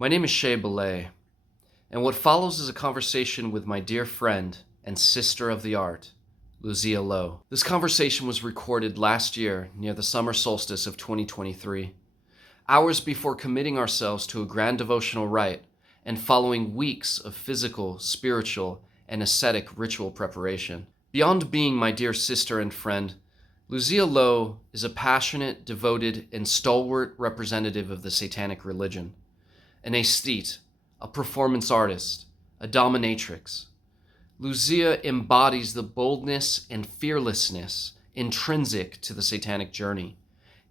My name is Shea Belay, and what follows is a conversation with my dear friend and sister of the art, Luzia Lowe. This conversation was recorded last year near the summer solstice of 2023, hours before committing ourselves to a grand devotional rite and following weeks of physical, spiritual, and ascetic ritual preparation. Beyond being my dear sister and friend, Luzia Lowe is a passionate, devoted, and stalwart representative of the Satanic religion. An aesthete, a performance artist, a dominatrix. Luzia embodies the boldness and fearlessness intrinsic to the Satanic journey,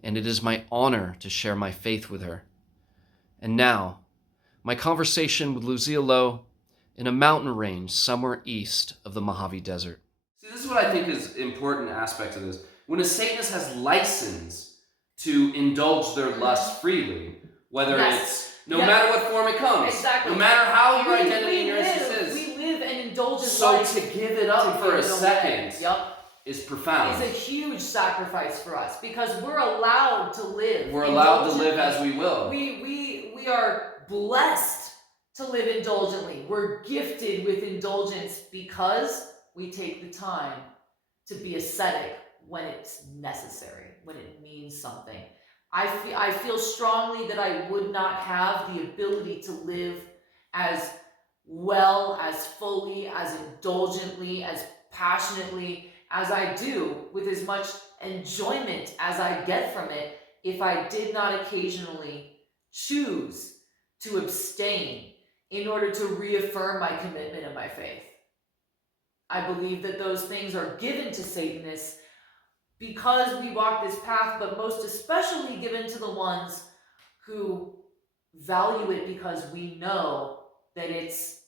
and it is my honor to share my faith with her. And now, my conversation with Luzia Lowe in a mountain range somewhere east of the Mojave Desert. See, this is what I think is an important aspect of this. When a Satanist has license to indulge their lust freely, whether it's no matter what form it comes. Exactly. No matter how your identity and your essence is. We live an indulgent So life. to give it up for a second is profound. It's a huge sacrifice for us because we're allowed to live. We're allowed to live as we will. We are blessed to live indulgently. We're gifted with indulgence because we take the time to be ascetic when it's necessary, when it means something. I feel strongly that I would not have the ability to live as well, as fully, as indulgently, as passionately as I do, with as much enjoyment as I get from it, if I did not occasionally choose to abstain in order to reaffirm my commitment and my faith. I believe that those things are given to Satanists because we walk this path, but most especially given to the ones who value it because we know that it's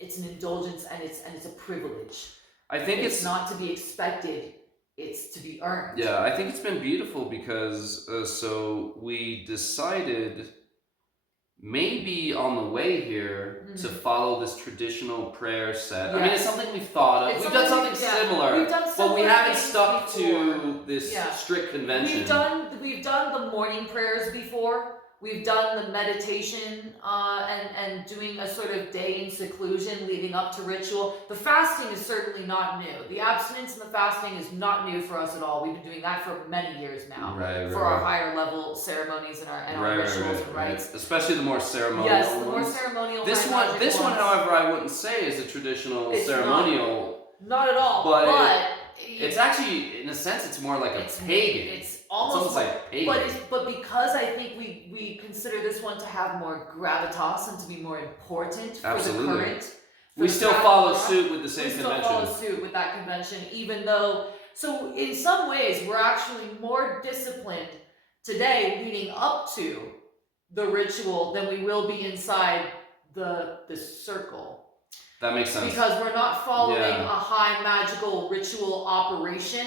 an indulgence and it's a privilege. I think it's not to be expected, it's to be earned. Yeah, I think it's been beautiful because so we decided maybe on the way here to follow this traditional prayer set. Yes. I mean, it's something we've thought of. We've done something similar, but we haven't stuck to this strict convention. We've done the morning prayers before. We've done the meditation and doing a sort of day in seclusion leading up to ritual. The fasting is certainly not new. The abstinence and the fasting is not new for us at all. We've been doing that for many years now for our higher level ceremonies and our rituals and rites. Especially the more ceremonial ones. Yes, the more ceremonial This one, however, I wouldn't say is a traditional ceremonial. Not at all. But it's actually, in a sense, it's more like a pagan. It's almost like pagan. But because I think we consider this one to have more gravitas and to be more important for the current. We still follow suit with the same convention. We still follow suit with that convention, even though. So in some ways, we're actually more disciplined today, leading up to the ritual, than we will be inside the circle. That makes sense. Because we're not following a high magical ritual operation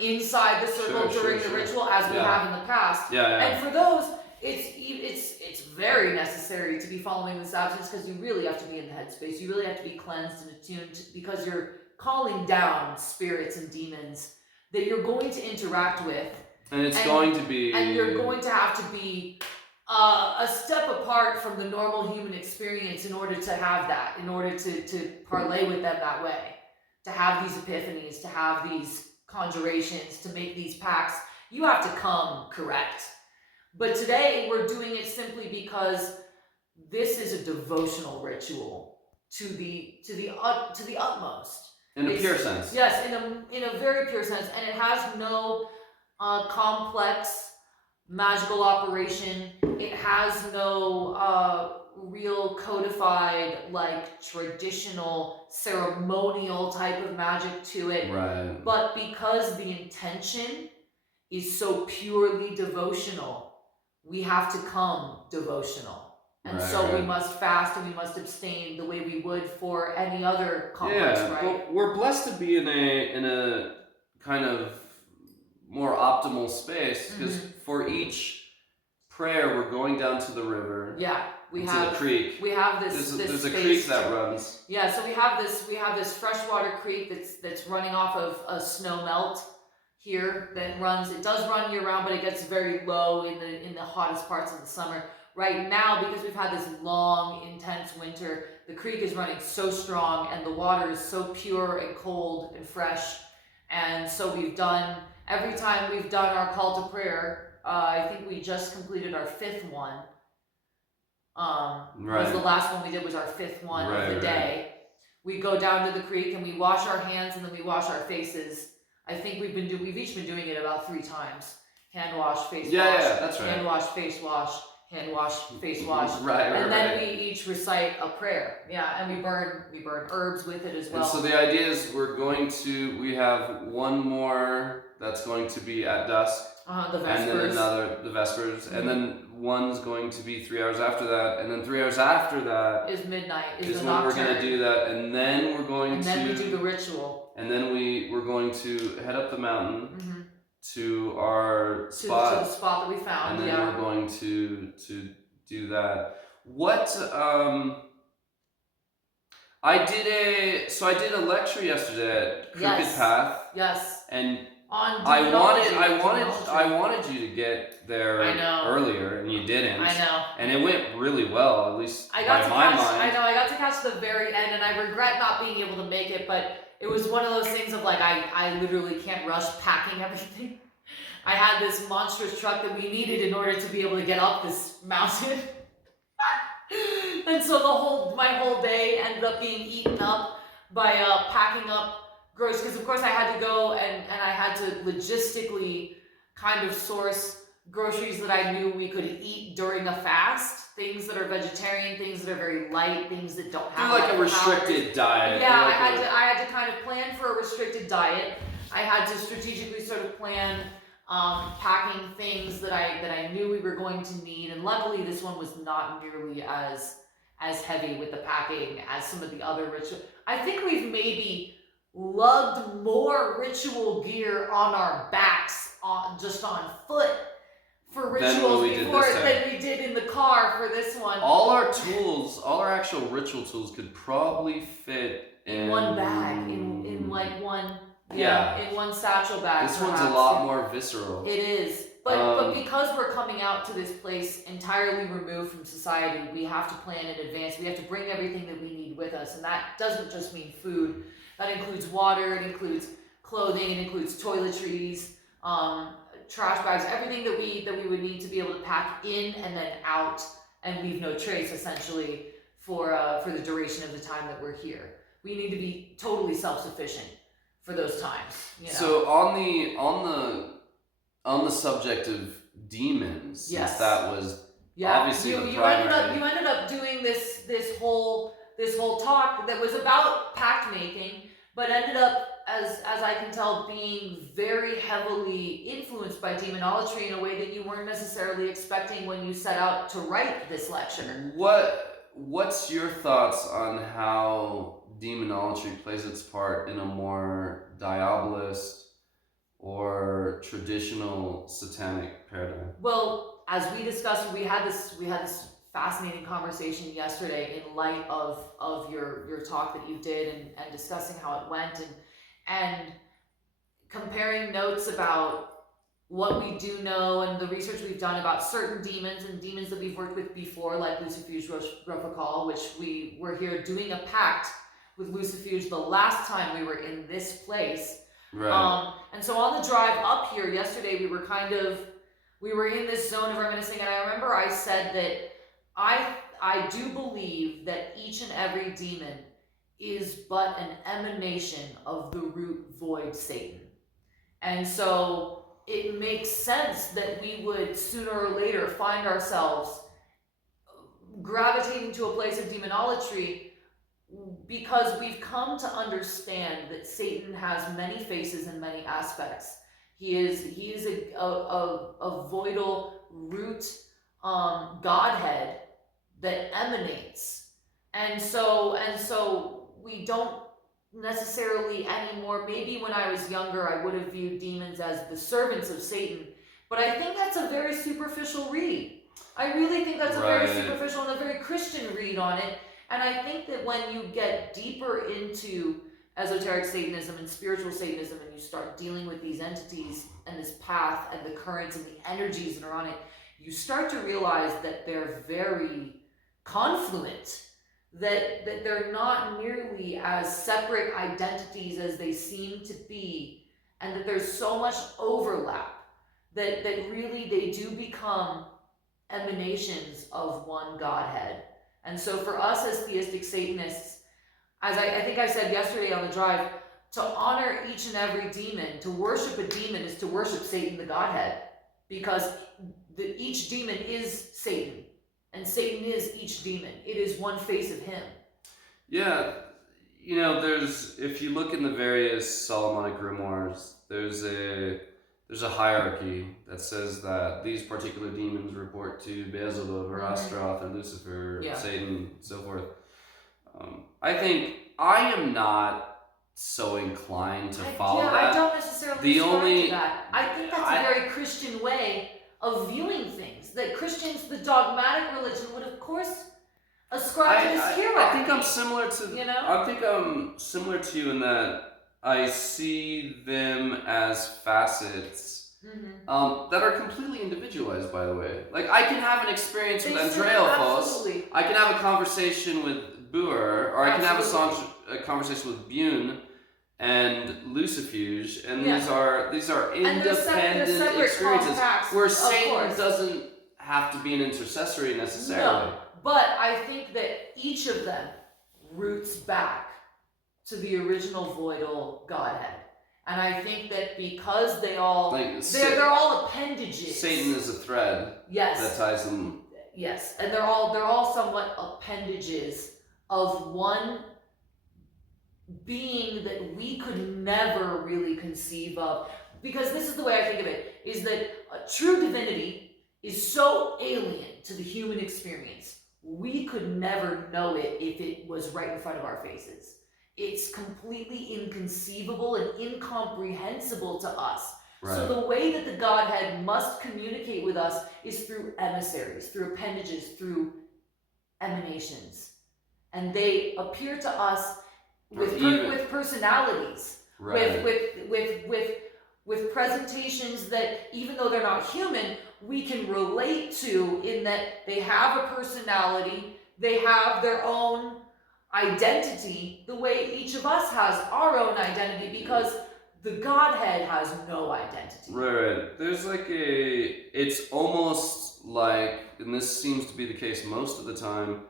inside the circle during the ritual as we have in the past. And for those, it's very necessary to be following this abstinence because you really have to be in the headspace. You really have to be cleansed and attuned because you're calling down spirits and demons that you're going to interact with. And it's going to be... And you're going to have to be... a step apart from the normal human experience in order to have that, in order to parlay with them that way, to have these epiphanies, to have these conjurations, to make these pacts. You have to come correct. But today we're doing it simply because this is a devotional ritual to the utmost. In a pure sense. Yes, in a very pure sense, and it has no complex magical operation. It has no real codified, like, traditional ceremonial type of magic to it. Right. But because the intention is so purely devotional, we have to come devotional. And we must fast and we must abstain the way we would for any other complex rite. But we're blessed to be in a kind of more optimal space because for each prayer we're going down to the river. We have the creek. We have this. There's a creek that runs. So we have this freshwater creek that's running off of a snow melt here that runs. It does run year round, but it gets very low in the hottest parts of the summer. right now, because we've had this long, intense winter, the creek is running so strong and the water is so pure and cold and fresh. And so every time we've done our call to prayer, I think we just completed our 5th one. Was the last one we did was our 5th one of the day. We go down to the creek and we wash our hands and then we wash our faces. I think we've each been doing it about 3 times. Hand wash, face wash. Yeah, that's right. Hand wash, face wash. Hand wash, face wash. And then we each recite a prayer. Yeah, and we burn herbs with it as well. And so the idea is we have one more that's going to be at dusk. The Vespers. And then another, the Vespers. Mm-hmm. And then one's going to be 3 hours after that. And then 3 hours after that is midnight. Is when we're going to do that. And then we're going to... And then we do the ritual. And then we're going to head up the mountain to our spot. To the spot that we found, and then we're going to do that. What... I did a lecture yesterday at Crooked Path. Yes. And... I wanted you to get there earlier, and you didn't. I know. And it went really well, at least I by my mind. I know. I got to catch the very end, and I regret not being able to make it. But it was one of those things of like I literally can't rush packing everything. I had this monstrous truck that we needed in order to be able to get up this mountain, and so my whole day ended up being eaten up by packing up groceries, because of course I had to go and I had to logistically kind of source groceries that I knew we could eat during a fast, things that are vegetarian, things that are very light, things that don't have like a restricted diet. Yeah, I had to kind of plan for a restricted diet. I had to strategically sort of plan packing things that I knew we were going to need, and luckily this one was not nearly as heavy with the packing as some of the other ritual. I think we've maybe lugged more ritual gear on our backs just on foot for rituals before than we did in the car for this one. All our actual ritual tools could probably fit in one bag, in like one in one satchel bag. This one's a lot more visceral. It is. But because we're coming out to this place entirely removed from society, we have to plan in advance. We have to bring everything that we need with us, and that doesn't just mean food. That includes water, it includes clothing, it includes toiletries, trash bags, everything that we would need to be able to pack in and then out and leave no trace, essentially, for the duration of the time that we're here. We need to be totally self-sufficient for those times. You know? So on the subject of demons, since that was obviously the primary. You ended up doing this whole talk that was about pact making, but ended up, as I can tell, being very heavily influenced by demonolatry in a way that you weren't necessarily expecting when you set out to write this lecture. What's your thoughts on how demonolatry plays its part in a more diabolist or traditional satanic paradigm? Well, as we discussed, we had this fascinating conversation yesterday in light of your talk that you did and discussing how it went and comparing notes about what we do know and the research we've done about certain demons and demons that we've worked with before, like Lucifuge Rofakal, which we were here doing a pact with Lucifuge the last time we were in this place. Right. And so on the drive up here yesterday, we were in this zone of reminiscing, and I remember I said that I do believe that each and every demon is but an emanation of the root void Satan. And so it makes sense that we would sooner or later find ourselves gravitating to a place of demonolatry, because we've come to understand that Satan has many faces and many aspects. He is a voidal root Godhead that emanates, and so we don't necessarily anymore. Maybe when I was younger, I would have viewed demons as the servants of Satan, but I think that's a very superficial read. I really think that's a very superficial and a very Christian read on it. And I think that when you get deeper into esoteric Satanism and spiritual Satanism, and you start dealing with these entities and this path and the currents and the energies that are on it, you start to realize that they're very confluent, that they're not nearly as separate identities as they seem to be, and that there's so much overlap that really they do become emanations of one Godhead. And so for us as theistic Satanists, as I think I said yesterday on the drive, to honor each and every demon, to worship a demon is to worship Satan, the Godhead, because each demon is Satan, and Satan is each demon. It is one face of him. Yeah, if you look in the various Solomonic grimoires, there's a hierarchy that says that these particular demons report to Beelzebub or Astaroth or Lucifer, Satan, and so forth. I think I am not so inclined to follow that. I don't necessarily subscribe to that. I think that's a very Christian way of viewing things. That Christians, the dogmatic religion, would of course ascribe to this hierarchy. I think I'm similar to you in that I see them as facets that are completely individualized, by the way. Like, I can have an experience with Andreophos, I can have a conversation with Buer, or I can have a conversation with Bune and Lucifuge, and these are independent experiences where Satan doesn't have to be an intercessory necessarily. No, but I think that each of them roots back to the original voidal Godhead. And I think that because they're all appendages. Satan is a thread that ties them. Yes, and they're all somewhat appendages of one being that we could never really conceive of. Because this is the way I think of it, is that a true divinity is so alien to the human experience. We could never know it if it was right in front of our faces. It's completely inconceivable and incomprehensible to us. Right. So the way that the Godhead must communicate with us is through emissaries, through appendages, through emanations. And they appear to us with personalities, right. with presentations that, even though they're not human, we can relate to, in that they have a personality, they have their own identity, the way each of us has our own identity, because the Godhead has no identity. Right. There's it's almost like, and this seems to be the case most of the time,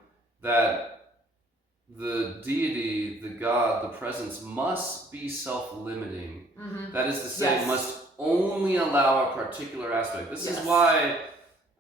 that the deity, the God, the presence must be self-limiting. Mm-hmm. That is to say, must only allow a particular aspect. This is why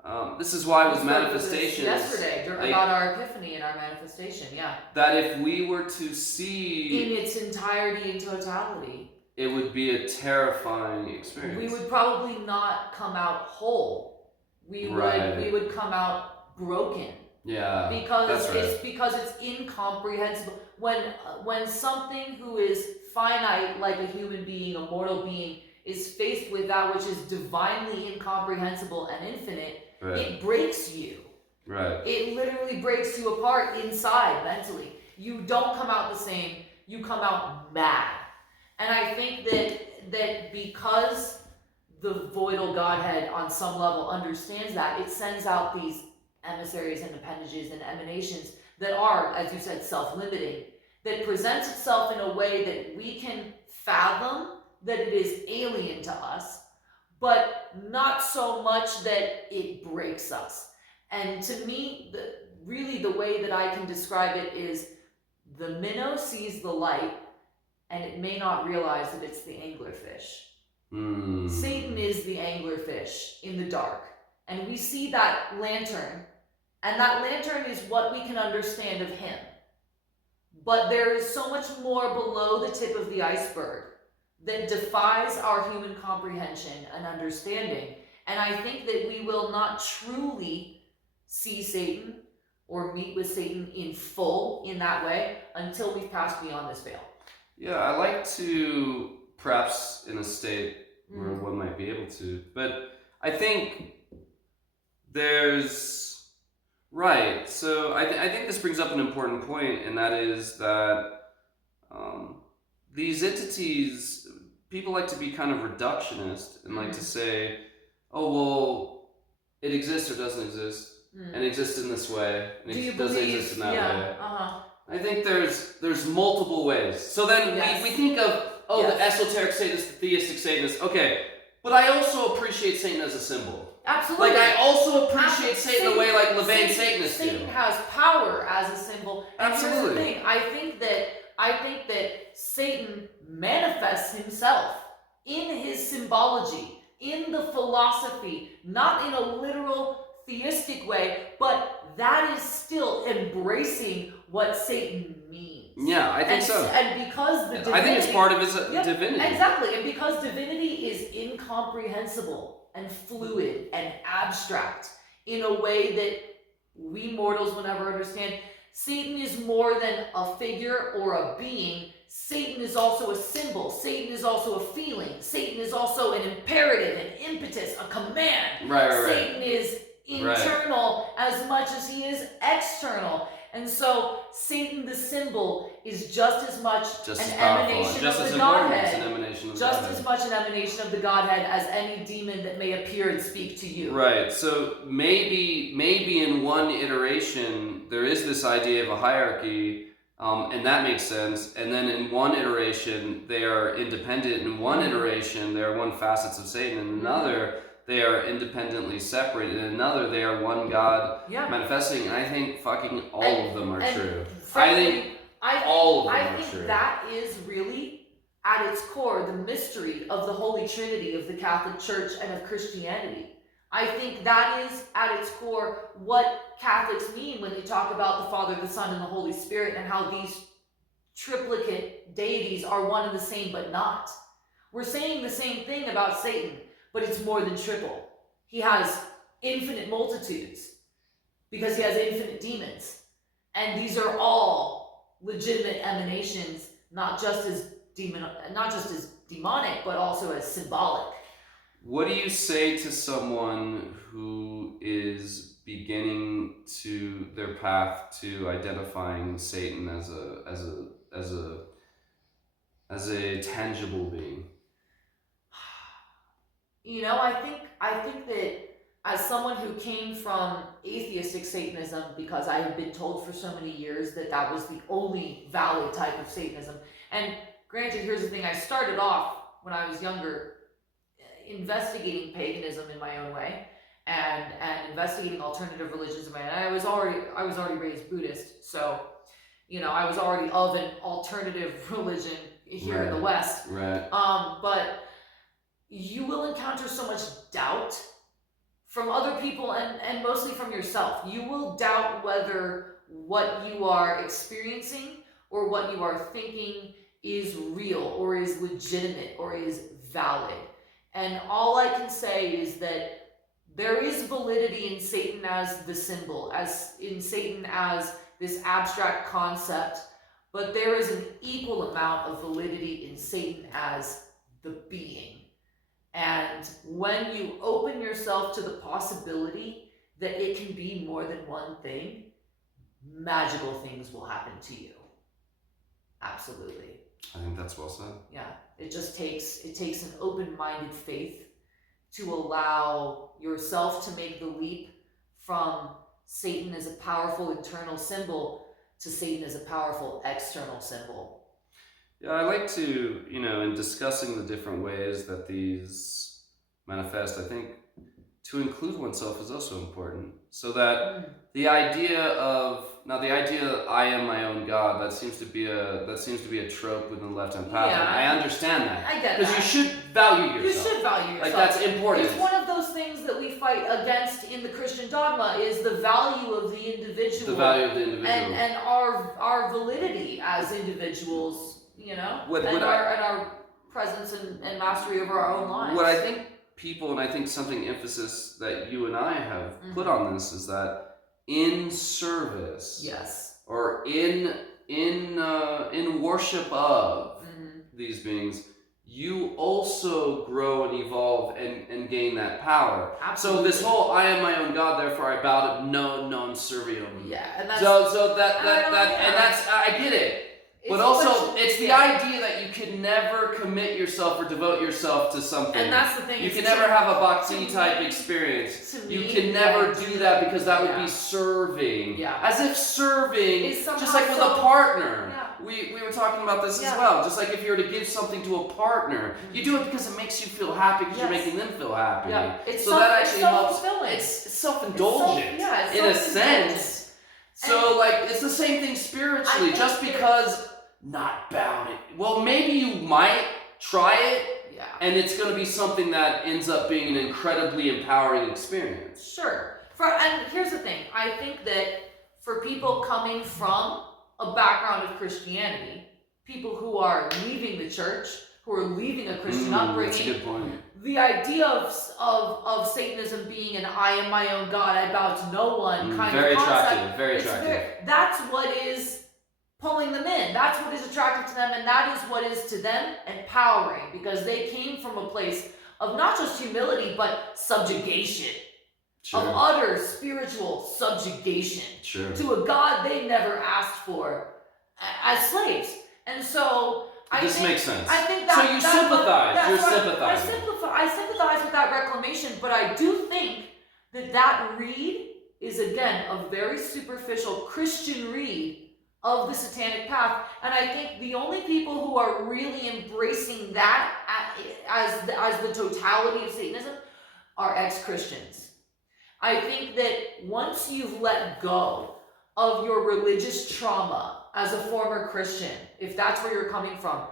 with manifestations yesterday about our epiphany and our manifestation, that if we were to see in its entirety and totality, it would be a terrifying experience. We would probably not come out whole. We would come out broken. Yeah, because it's incomprehensible. When something who is finite, like a human being, a mortal being, is faced with that which is divinely incomprehensible and infinite, it breaks you. Right. It literally breaks you apart inside mentally. You don't come out the same. You come out mad. And I think that because the voidal Godhead on some level understands that, it sends out these emissaries and appendages and emanations that are, as you said, self-limiting, that presents itself in a way that we can fathom that it is alien to us, but not so much that it breaks us. And to me, the way that I can describe it is, the minnow sees the light and it may not realize that it's the anglerfish. Satan is the anglerfish in the dark, and we see that lantern, and that lantern is what we can understand of him. But there is so much more below the tip of the iceberg that defies our human comprehension and understanding. And I think that we will not truly see Satan or meet with Satan in full in that way until we've passed beyond this veil. Yeah, I like to, perhaps in a state where one might be able to, but I think there's... Right, so I think this brings up an important point, and that is that these entities, people like to be kind of reductionist and like to say, oh, well, it exists or doesn't exist, and exists in this way, and it doesn't exist in that way. I think there's multiple ways. So then we think of, the esoteric Satanist, the theistic Satanist. Okay, but I also appreciate Satan as a symbol. Absolutely. Like, I also appreciate Satan the way, like, Levain Satanists do. Satan has power as a symbol. And Absolutely. Here's the thing. I think that Satan manifests himself in his symbology, in the philosophy, not in a literal theistic way, but that is still embracing what Satan means. Yeah, I think so. And because the divinity, I think it's part of his divinity. Exactly. And because divinity is incomprehensible and fluid and abstract in a way that we mortals will never understand, Satan is more than a figure or a being. Satan is also a symbol. Satan is also a feeling. Satan is also an imperative, an impetus, a command. Right. Satan is internal as much as he is external. And so Satan the symbol is just as much an emanation of the Godhead. Just as much an emanation of the Godhead as any demon that may appear and speak to you. Right. So maybe in one iteration there is this idea of a hierarchy, and that makes sense. And then in one iteration they are independent. In one iteration they are one facets of Satan. In another they are independently separated. In another, they are one God manifesting. And I think fucking all of them are true. Frankly, I think all of them are true. I think that is really, at its core, the mystery of the Holy Trinity of the Catholic Church and of Christianity. I think that is, at its core, what Catholics mean when they talk about the Father, the Son, and the Holy Spirit, and how these triplicate deities are one and the same, but not. We're saying the same thing about Satan, but it's more than triple. He has infinite multitudes because he has infinite demons. And these are all legitimate emanations, not just as demonic, but also as symbolic. What do you say to someone who is beginning to their path to identifying Satan as a tangible being? You know, I think that as someone who came from atheistic Satanism, because I had been told for so many years that that was the only valid type of Satanism, and granted, here's the thing, I started off when I was younger investigating paganism in my own way, and investigating alternative religions in my own way. I was already raised Buddhist, so, you know, I was already of an alternative religion here in the West. Right. But you will encounter so much doubt from other people and mostly from yourself. You will doubt whether what you are experiencing or what you are thinking is real or is legitimate or is valid. And all I can say is that there is validity in Satan as the symbol, as in Satan as this abstract concept, but there is an equal amount of validity in Satan as the being. And when you open yourself to the possibility that it can be more than one thing, magical things will happen to you. Absolutely. I think that's well said. Yeah. It takes an open-minded faith to allow yourself to make the leap from Satan as a powerful internal symbol to Satan as a powerful external symbol. Yeah, I like to, in discussing the different ways that these manifest, I think to include oneself is also important. So that the idea I am my own God, that seems to be a trope within the left-hand path. Yeah, and I understand that. I get that. Because you should value yourself. You should value yourself. Like, that's important. It's one of those things that we fight against in the Christian dogma is the value of the individual. The value of the individual. And our validity as individuals, and our presence and mastery over our own lives. What I think people, and I think something emphasis that you and I have put on this is that in service, yes, or in worship of these beings, you also grow and evolve and gain that power. Absolutely. So this whole I am my own God, therefore I bow to non servium. Yeah, and that's so that and that's I get it. But also, it's the idea that you can never commit yourself or devote yourself to something. And that's the thing. You can never have a bhakti type experience. You can never do that because that would be serving. Yeah. As if serving, just like with a partner. We were talking about this as well. Just like if you were to give something to a partner, you do it because it makes you feel happy because you're making them feel happy. Yeah. That actually helps. It's Self-indulgent in a sense. So it's the same thing spiritually. Just because not bound it. Well, maybe you might try it, and it's going to be something that ends up being an incredibly empowering experience. Sure. And here's the thing. I think that for people coming from a background of Christianity, people who are leaving the church, who are leaving a Christian upbringing, that's a good point. The idea of Satanism being an I am my own God, I bow to no one kind of concept. Very attractive. That's what is pulling them in. That's what is attractive to them, and that is what is to them empowering, because they came from a place of not just humility, but subjugation. Of utter spiritual subjugation to a God they never asked for as slaves. And so this makes sense. I think that, so you sympathize. You're sympathizing. I sympathize with that reclamation, but I do think that read is, again, a very superficial Christian read of the Satanic path. And I think the only people who are really embracing that as the totality of Satanism are ex-Christians. I think that once you've let go of your religious trauma as a former Christian, if that's where you're coming from,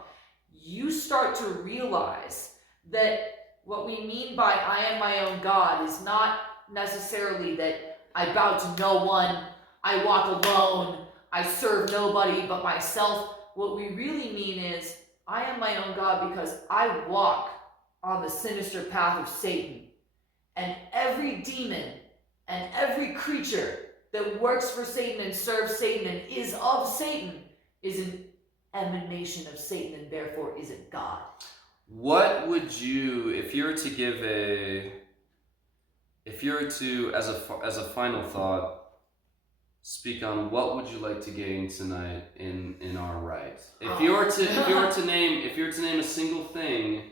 you start to realize that what we mean by I am my own God is not necessarily that I bow to no one, I walk alone, I serve nobody but myself. What we really mean is I am my own God because I walk on the sinister path of Satan. And every demon and every creature that works for Satan and serves Satan and is of Satan is an emanation of Satan and therefore isn't God. What would you, if you were to, as a final thought, speak on what would you like to gain tonight in our rite? If you were to name a single thing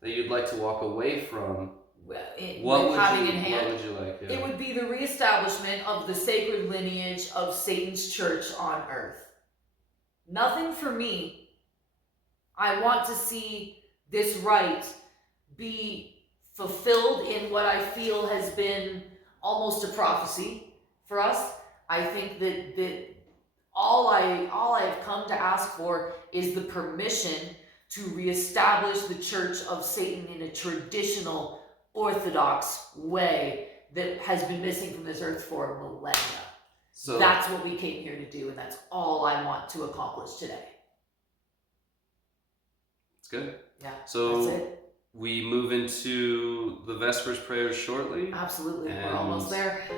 that you'd like to walk away from, what would you like? Yeah. It would be the reestablishment of the sacred lineage of Satan's church on earth. Nothing for me. I want to see this rite be fulfilled in what I feel has been almost a prophecy for us. I think that all I've come to ask for is the permission to reestablish the Church of Satan in a traditional, orthodox way that has been missing from this earth for millennia. So that's what we came here to do, and that's all I want to accomplish today. It's good. Yeah, so that's it. We move into the Vespers prayers shortly. Absolutely, we're almost there.